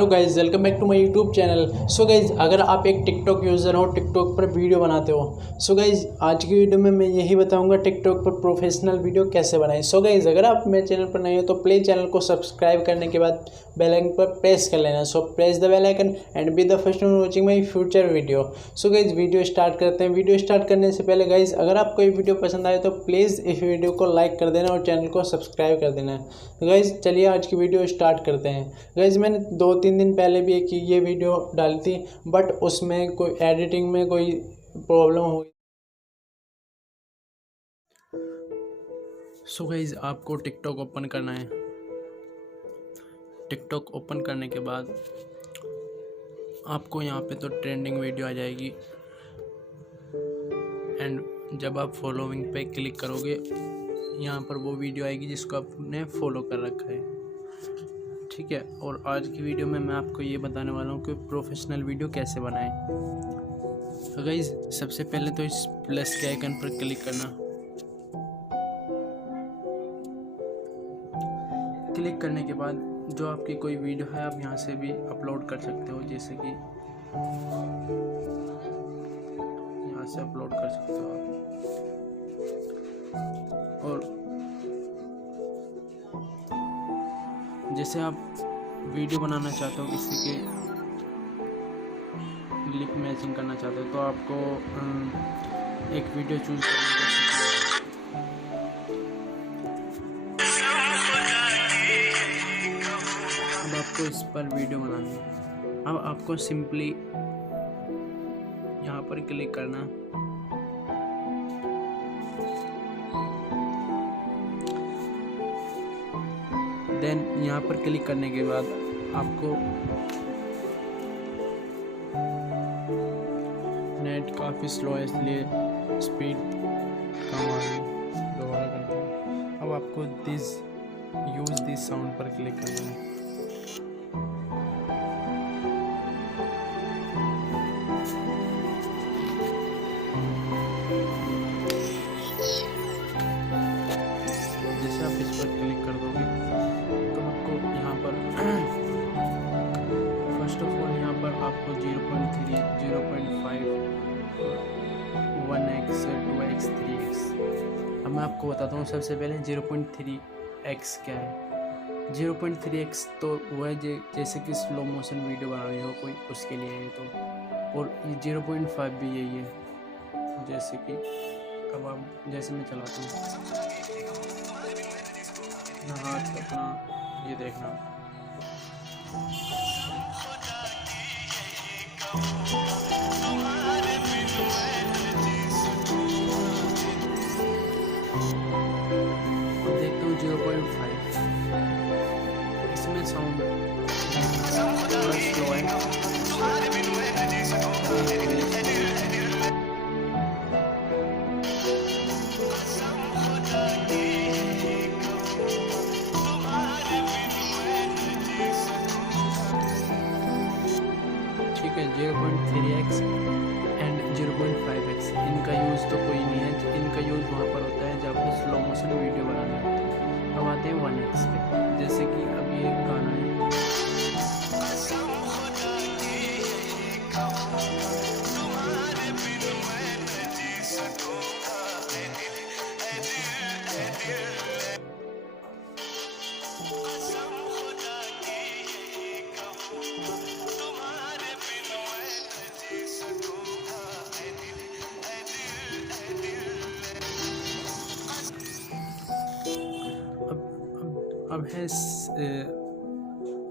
Hello guys, welcome back to my YouTube channel. So guys, अगर आप एक TikTok user हो, टिकटॉक पर वीडियो बनाते हो, सो गाइज़ आज की वीडियो में मैं यही बताऊंगा टिकटॉक पर प्रोफेशनल वीडियो कैसे बनाएं। सो गाइज़, अगर आप मेरे चैनल पर नए हो तो प्लीज़ चैनल को सब्सक्राइब करने के बाद बेल आइकन पर प्रेस कर लेना। So press the bell icon and be the first one watching my future video. So guys, video start करते हैं। वीडियो स्टार्ट करने से पहले गाइज़, अगर आपको ये वीडियो पसंद आए तो प्लीज़ इस वीडियो को लाइक कर देना और चैनल को सब्सक्राइब कर देना। गाइज़ चलिए आज की वीडियो स्टार्ट करते हैं। गाइज़ मैंने 2-3 दिन पहले भी एक ये वीडियो डाली थी, बट उसमें कोई एडिटिंग में कोई प्रॉब्लम हो गई। सो गाइज़, आपको टिकटॉक ओपन करना है। टिकटॉक ओपन करने के बाद आपको यहाँ पे तो ट्रेंडिंग वीडियो आ जाएगी एंड जब आप फॉलोइंग पे क्लिक करोगे यहाँ पर वो वीडियो आएगी जिसको आपने फॉलो कर रखा है, ठीक है। और आज की वीडियो में मैं आपको ये बताने वाला हूँ कि प्रोफेशनल वीडियो कैसे बनाएं। तो गाइस सबसे पहले तो इस प्लस के आइकन पर क्लिक करना। क्लिक करने के बाद जो आपकी कोई वीडियो है आप यहाँ से भी अपलोड कर सकते हो, जैसे कि यहाँ से अपलोड कर सकते हो आप। और जैसे आप वीडियो बनाना चाहते हो, किसी के लिप मैचिंग करना चाहते हो तो आपको एक वीडियो चूज करनी है। अब आपको इस पर वीडियो बनानी है। अब आपको सिंपली यहाँ पर क्लिक करना। देन यहाँ पर क्लिक करने के बाद आपको नेट काफ़ी स्लो है इसलिए स्पीड कम आ रही है, दोबारा करते हैं। अब आपको यूज़ दिस साउंड पर क्लिक करना है। जैसे आप इस पर क्लिक कर दोगे तो आपको यहाँ पर फर्स्ट ऑफ ऑल यहाँ पर आपको 0.3, 0.5, 1x, 2x, 3x। अब मैं आपको बताता हूँ सबसे पहले 0.3x क्या है। 0.3x तो वो है जैसे कि स्लो मोशन वीडियो बना रही हो कोई, उसके लिए है तो। और 0.5 भी यही है, जैसे कि अब आप जैसे मैं चलाता हूँ हाथ अपना, ये देखना देखता हूँ 0.5। इसमें साउंड थोड़ा स्लो है। ठीक है, 0.3x एंड 0.5x इनका यूज़ तो कोई नहीं है। इनका यूज़ वहाँ पर होता है जब आपको स्लो मोशन वीडियो बनाना होता है। अब आते हैं 1x पे, जैसे कि अब ये गाना है।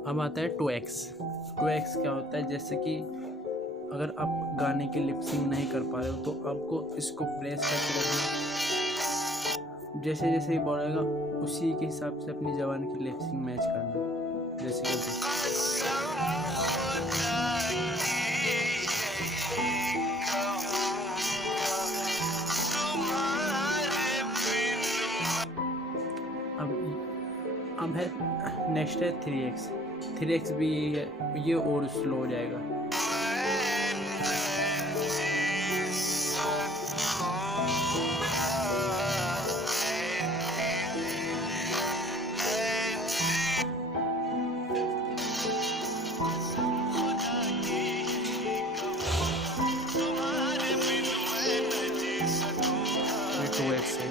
अब आता है 2x। 2x क्या होता है, जैसे कि अगर आप गाने की लिपसिंग नहीं कर पा रहे हो तो आपको इसको प्रेस करके रखना। जैसे जैसे ही बोलेगा उसी के हिसाब से अपनी ज़बान की लिपसिंग मैच करना। जैसे कि अब है नेक्स्ट है 3x। 3x भी ये और स्लो हो जाएगा। 2x से।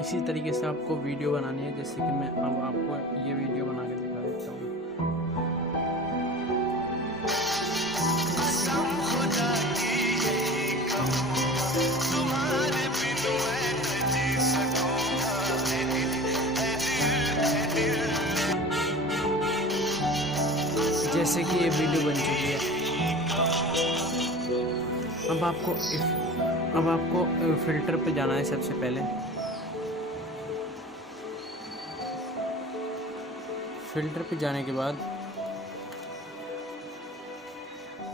इसी तरीके से आपको वीडियो बनानी है, जैसे कि मैं अब आपको ये वीडियो बना के दिखा देता हूँ। जैसे कि ये वीडियो बन चुकी है। अब आपको फिल्टर पे जाना है सबसे पहले। फिल्टर पे जाने के बाद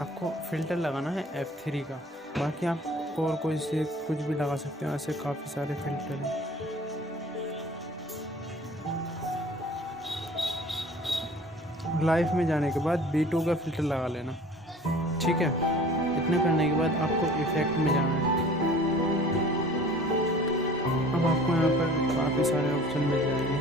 आपको फ़िल्टर लगाना है F3 का। बाकी आप और कोई से कुछ भी लगा सकते हैं, ऐसे काफ़ी सारे फ़िल्टर हैं। लाइफ में जाने के बाद B2 का फ़िल्टर लगा लेना, ठीक है। इतना करने के बाद आपको इफ़ेक्ट में जाना है। अब आपको यहाँ पर काफ़ी सारे ऑप्शन मिल जाएंगे,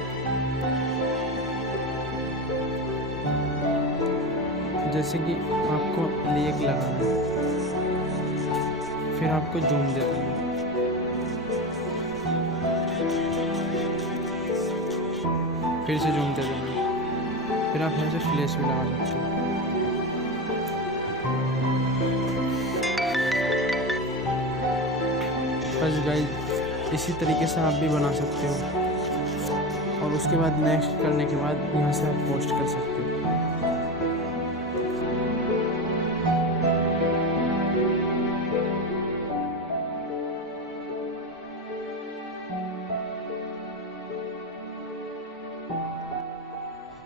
जैसे कि आपको लेग लगाना है, फिर आपको जूम दे देना है, फिर से जूम दे देना है, फिर आप यहाँ से फ्लैश भी लगा सकते हो। बस गाइस, इसी तरीके से आप भी बना सकते हो, और उसके बाद नेक्स्ट करने के बाद यहाँ से आप पोस्ट कर सकते हो।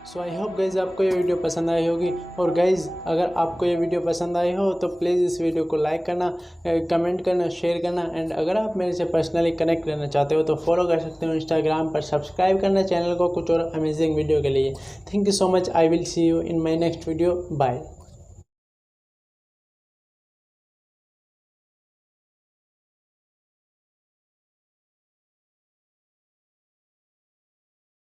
सो आई होप गाइज़ आपको ये वीडियो पसंद आई होगी। और गाइज़ अगर आपको ये वीडियो पसंद आई हो तो प्लीज़ इस वीडियो को लाइक करना, कमेंट करना, शेयर करना, एंड अगर आप मेरे से पर्सनली कनेक्ट करना चाहते हो तो फॉलो कर सकते हो इंस्टाग्राम पर। सब्सक्राइब करना चैनल को कुछ और अमेजिंग वीडियो के लिए। Thank you so much. I will see you in my next video. Bye.